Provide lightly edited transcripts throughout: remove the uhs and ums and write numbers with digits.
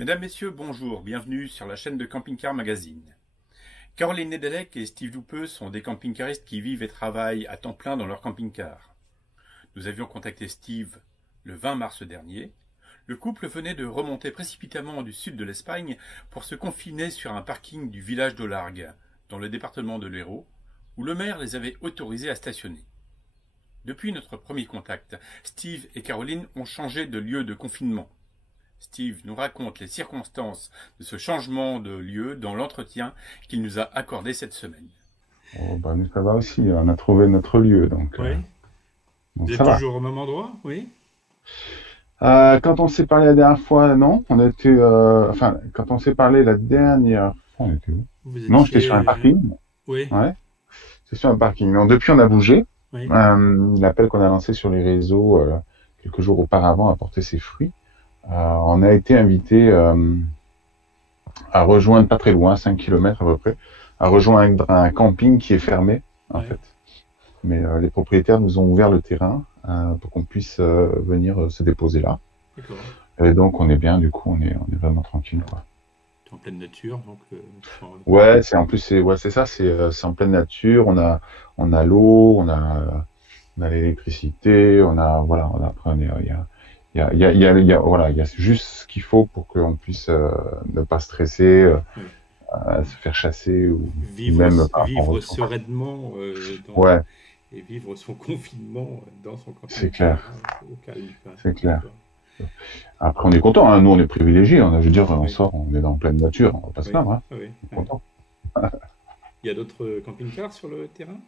Mesdames, Messieurs, bonjour, bienvenue sur la chaîne de Camping Car Magazine. Caroline Nedelec et Steve Doupeux sont des camping-caristes qui vivent et travaillent à temps plein dans leur camping-car. Nous avions contacté Steve le 20 mars dernier. Le couple venait de remonter précipitamment du sud de l'Espagne pour se confiner sur un parking du village d'Olargue, dans le département de l'Hérault, où le maire les avait autorisés à stationner. Depuis notre premier contact, Steve et Caroline ont changé de lieu de confinement. Steve nous raconte les circonstances de ce changement de lieu dans l'entretien qu'il nous a accordé cette semaine. Oh, bah, nous, ça va aussi, on a trouvé notre lieu, donc, Oui. donc Vous ça êtes va. toujours au même endroit? Oui. Quand on s'est parlé la dernière fois, non, on était, enfin, quand on s'est parlé la dernière fois, on était où? Vous Non, j'étais sur étiez. un parking, Oui. ouais, c'est sur un parking. Non, depuis, on a bougé. Oui. L'appel qu'on a lancé sur les réseaux quelques jours auparavant a porté ses fruits. On a été invité à rejoindre, pas très loin, 5 kilomètres à peu près, à rejoindre un camping qui est fermé, en Ouais. fait. Mais les propriétaires nous ont ouvert le terrain pour qu'on puisse venir se déposer là. D'accord. Et donc on est bien, du coup, on est vraiment tranquille, quoi. C'est en pleine nature, donc. Ouais, c'est en plus c'est ça, c'est en pleine nature. On a l'eau, on a l'électricité, après il y a juste ce qu'il faut pour qu'on puisse ne pas stresser, Oui. se faire chasser ou Vivre, même par rapport vivre au temps. sereinement Ouais, et vivre son confinement dans son c'est camping-car clair, au calme. Quoi. c'est clair. D'accord. Après, on est content, hein. Nous, on est privilégiés. Je veux dire, on Oui. sort, on est dans pleine nature, on va pas se Oui. plaindre, hein. Ah oui. On est Oui. content. Il y a d'autres camping-cars sur le terrain?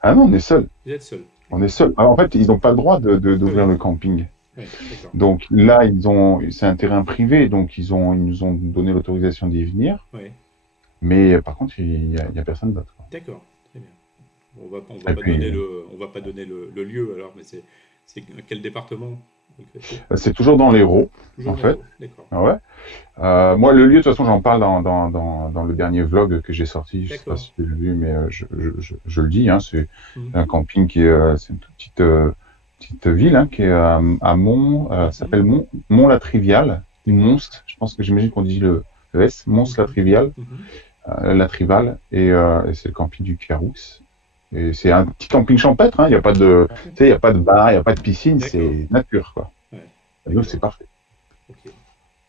Ah non, on est seul. Vous êtes seul? On est seul. Alors, en fait, ils n'ont pas le droit Ah d'ouvrir oui. le camping. Oui. D'accord. Donc là, c'est un terrain privé, donc ils nous ont donné l'autorisation d'y venir. Oui. Mais par contre, il y a personne d'autre, quoi. D'accord. Très bien. On va Et pas puis, donner on va pas donner le lieu alors, mais c'est quel département? c'est toujours dans l'Hérault, Toujours en dans fait. l'Hérault. D'accord. Ah ouais. Moi, le lieu, de toute façon, j'en parle dans le dernier vlog que j'ai sorti. Je sais pas D'accord. si tu l'as vu, mais je le dis, hein, c'est Mhm. un camping c'est une toute petite ville, hein, qui est à Mont, ça s'appelle Mont-la-Triviale, ou Mons, je pense que j'imagine qu'on dit le S, Mons-la-Triviale, Mhm. la Trivale, et c'est le camping du Carousse. Et c'est un petit camping champêtre, hein, il n'y a pas de, tu sais, il y a pas de bar, il n'y a pas de piscine, D'accord. c'est nature, quoi. Ouais. Et nous, c'est parfait. Ok.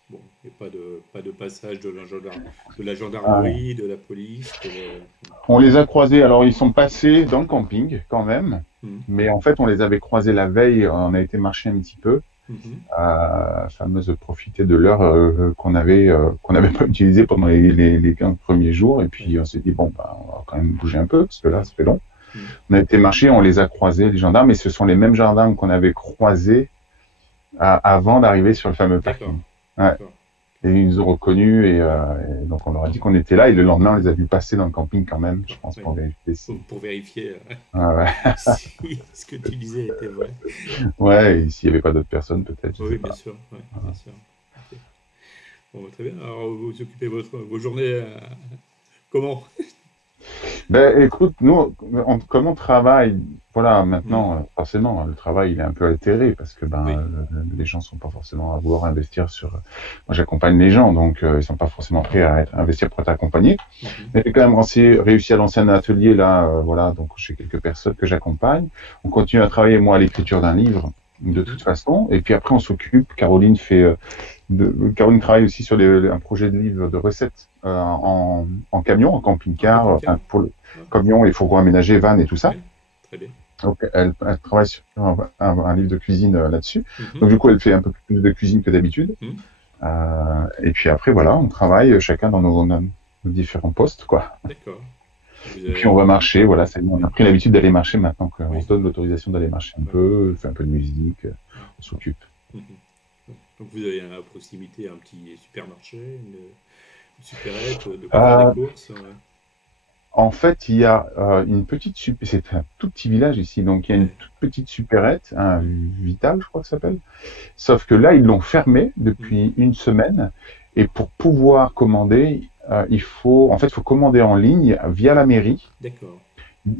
Bon, il n'y a pas de passage de la Ah, gendarmerie, de la police. on les a croisés, alors ils sont passés dans le camping, quand même, Mhm. mais en fait, on les avait croisés la veille, on a été marcher un petit peu, Mhm. fameuse profiter de l'heure qu'on n'avait pas utilisée pendant les 15 premiers jours, et puis Ouais. on s'est dit, bon, bah, on va quand même bouger un peu, parce que là, ça fait long. Mhm. On a été marcher, on les a croisés, les gendarmes, et ce sont les mêmes gendarmes qu'on avait croisés avant d'arriver sur le fameux D'accord. parking. Ouais. D'accord. Et ils nous ont reconnus, et donc on leur a dit qu'on était là, et le lendemain, on les a vus passer dans le camping quand même, je D'accord. pense, Ouais. pour vérifier si... Pour vérifier Ouais, si ce que tu disais était vrai. ouais, et s'il n'y avait pas d'autres personnes, peut-être, je sais Oui, bien pas. sûr. Ouais, bien sûr. Ok. Bon, très bien. Alors, vous occupez vos journées comment? Ben, écoute, nous, comme on travaille, voilà, Mhm. maintenant, forcément, le travail, il est un peu altéré parce que ben, Oui. les gens sont pas forcément à vouloir investir sur. Moi, j'accompagne les gens, donc ils sont pas forcément prêts à investir pour t'accompagner. Mhm. Mais j'ai quand même réussi à lancer un atelier là, voilà, donc j'ai quelques personnes que j'accompagne. On continue à travailler moi à l'écriture d'un livre de toute Mhm. façon, et puis après on s'occupe. Caroline travaille aussi sur un projet de livre de recettes en camion, en En camping-car, camping-car? enfin, pour le Ouais. camion et fourgons aménagés, van et tout ça. Oui. Très bien. Donc elle travaille sur un livre de cuisine là-dessus. Mhm. Donc du coup elle fait un peu plus de cuisine que d'habitude. Mhm. Et puis après voilà, on travaille chacun dans nos différents postes, quoi. D'accord. Vous Et puis on va marcher, voilà, ça y est, on a Oui. pris l'habitude d'aller marcher maintenant qu'on Oui. se donne l'autorisation d'aller marcher un Ouais. peu, on fait un peu de musique, Ouais. on s'occupe. Mhm. Donc vous avez à proximité un petit supermarché, une supérette, de quoi faire des Euh, courses. En fait, il y a c'est un tout petit village ici, donc il y a une Ouais. toute petite supérette, un Mhm. Vital, je crois que ça s'appelle. Sauf que là, ils l'ont fermé Mhm. depuis une semaine, et pour pouvoir commander, faut commander en ligne via la mairie. D'accord.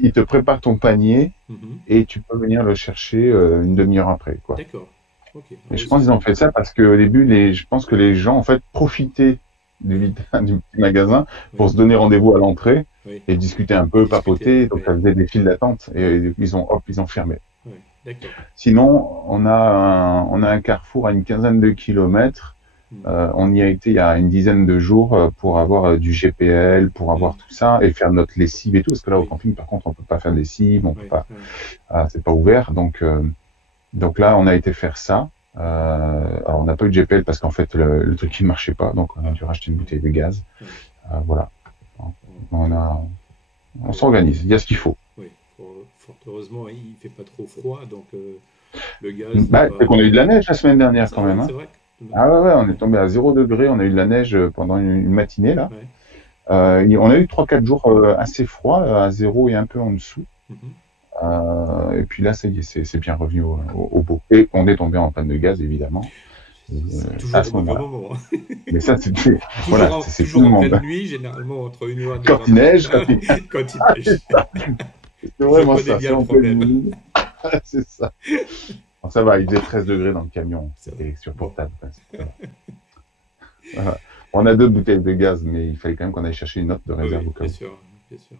Ils te préparent ton panier Mhm. et tu peux venir le chercher une demi-heure après, quoi. D'accord. Ok. Ah Et oui, je pense qu'ils ont fait ça parce qu'au début, je pense que les gens, en fait, profitaient du petit magasin oui, pour se donner rendez-vous à l'entrée oui. et discuter un Et peu, discuter, papoter. Donc, oui, ça faisait des files d'attente oui, et ils ont fermé. oui. D'accord. Sinon, on a un carrefour à une quinzaine de kilomètres. Hmm. On y a été il y a une dizaine de jours pour avoir du GPL, pour Hmm. avoir tout ça et faire notre lessive et tout. Parce que là, au Oui, camping, par contre, on peut pas faire de lessive, on peut oui, pas, oui. c'est pas ouvert. Donc là, on a été faire ça. Alors, on n'a pas eu de GPL parce qu'en fait, le truc qui ne marchait pas. Donc, on a Ah, dû racheter une oui, bouteille de gaz. oui. Voilà. Bon, On oui, s'organise. Il y a ce qu'il faut. oui. Fort heureusement, il fait pas trop froid, donc le gaz n'est Bah, pas. c'est qu'on a eu de la neige la semaine Ah, dernière ça, quand oui, même. c'est Hein. vrai. Ah ouais, on est tombé à 0 degré. On a eu de la neige pendant une matinée là. Ouais. On a eu 3-4 jours assez froids, à 0 et un peu en dessous. Mhm. Et puis là, ça y est, c'est bien revenu au beau. Et on est tombé en panne de gaz, évidemment. C'est À toujours ce au mauvais moment-là. moment. Hein. Mais ça, c'était, voilà, c'est tout Toujours le en monde. pleine nuit, généralement entre 1h et Quand 2h il du neige, matin, quand il neige. c'est Je vraiment connais ça. C'est bien le en pleine problème. nuit. C'est ça. Bon, ça va, il faisait 13 degrés dans le camion. C'est C'était vrai. Bon, supportable. Voilà. On a 2 bouteilles de gaz, mais il fallait quand même qu'on aille chercher une autre de oui, réserve oui, au cas bien où. sûr, bien sûr.